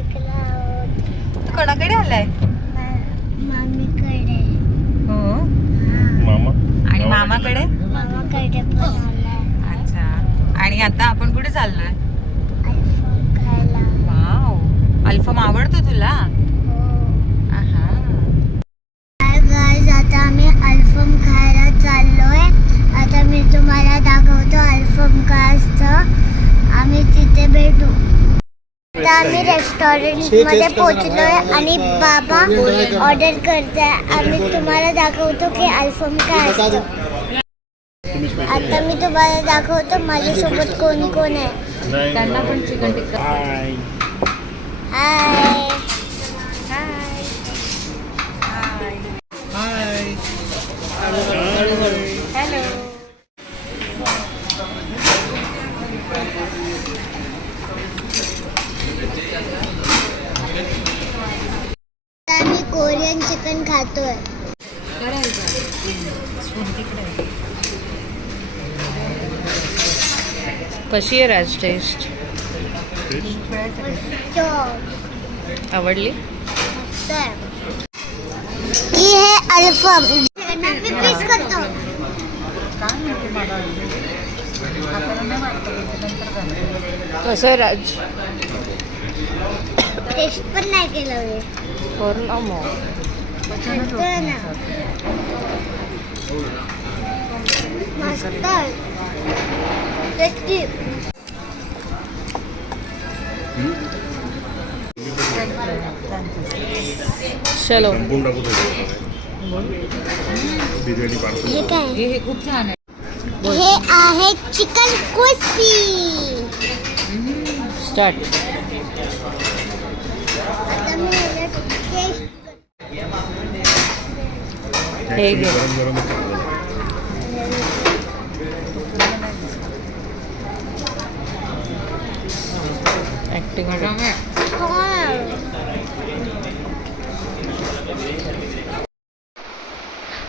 नाशिकला आहोत. तू कोणाकडे आलाय? मामीकडे. हो. मामा आणि मामाकडे? मामाकडे पण आलाय. अच्छा. आणि आता आपण कुठे चाललोय? आयफोन खायला. वाव, अल्फम आवडतो तुला? हो. आहा. हाय गाईज, आता आम्ही अल्फम खायला चाललोय. आता मी तुम्हाला दाखवतो अल्फम काय असतं. आम्ही तिथे भेटू. आता आम्ही रेस्टॉरंट मध्ये पोहोचलोय आणि बाबा ऑर्डर करताय. आम्ही तुम्हाला दाखवतो की अल्फम काय असतं. आता मी तुम्हाला दाखवतो माझ्यासोबत कोण कोण आहे. त्यांना पण चिकन टिक्का. हाय हाय. Hi hello. आता आम्ही कोरियन चिकन खातोय. कशी आहे राज टेस्ट? तो आवडली? ही है अल्फम. मी पीस करतो. कसं आहे राज? टेस्ट पण नाही केलं मी. करू मग. खातोय ना. मस्त. टेस्टी. चलो. संपून टाकू बिर्याणी पार्सल. हे काय? हे खूप छान आहे. हे आहे चिकन क्रिस्पी. स्टार्ट. आता मी याला टेस्ट हे घे. गरम गरमच चांगलं. ऍक्टिंग.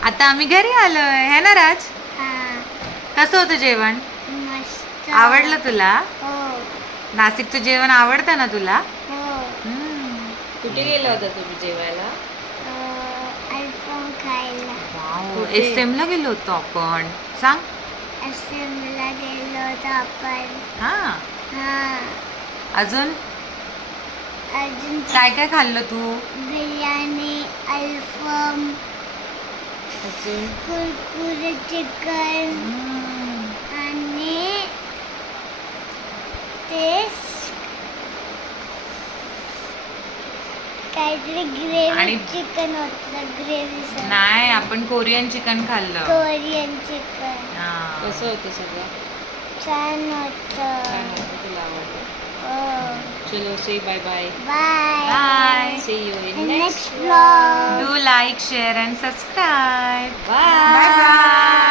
आता आम्ही घरी आलोय है ना राज? कसं होतं जेवण? मस्त. आवडलं तुला? हो. नाशिकचं जेवण आवडतं ना तुला? हो. कुठे गेला होता तुम्ही जेवायला? अल्फम खायला. एसएम ला गेलो होतो आपण. सांग. असेंब्लीला गेलो होतो आपण. हा. हा. अजून अजून काय काय खाल्लं तू? बिर्याणी, अल्फम, अजून कुरकुरे चिकन आणि ते काहीतरी ग्रेव्ही आणि- चिकन होतं. ग्रेव्ही नाही, आपण कोरियन चिकन खाल्लं. Korean chicken. कसं होतं सगळं? छान होतं. तुला आवडलं? हो. चलो से bye bye. Bye. Bye. See you in next vlog. Do like, share and subscribe. Bye. Bye bye.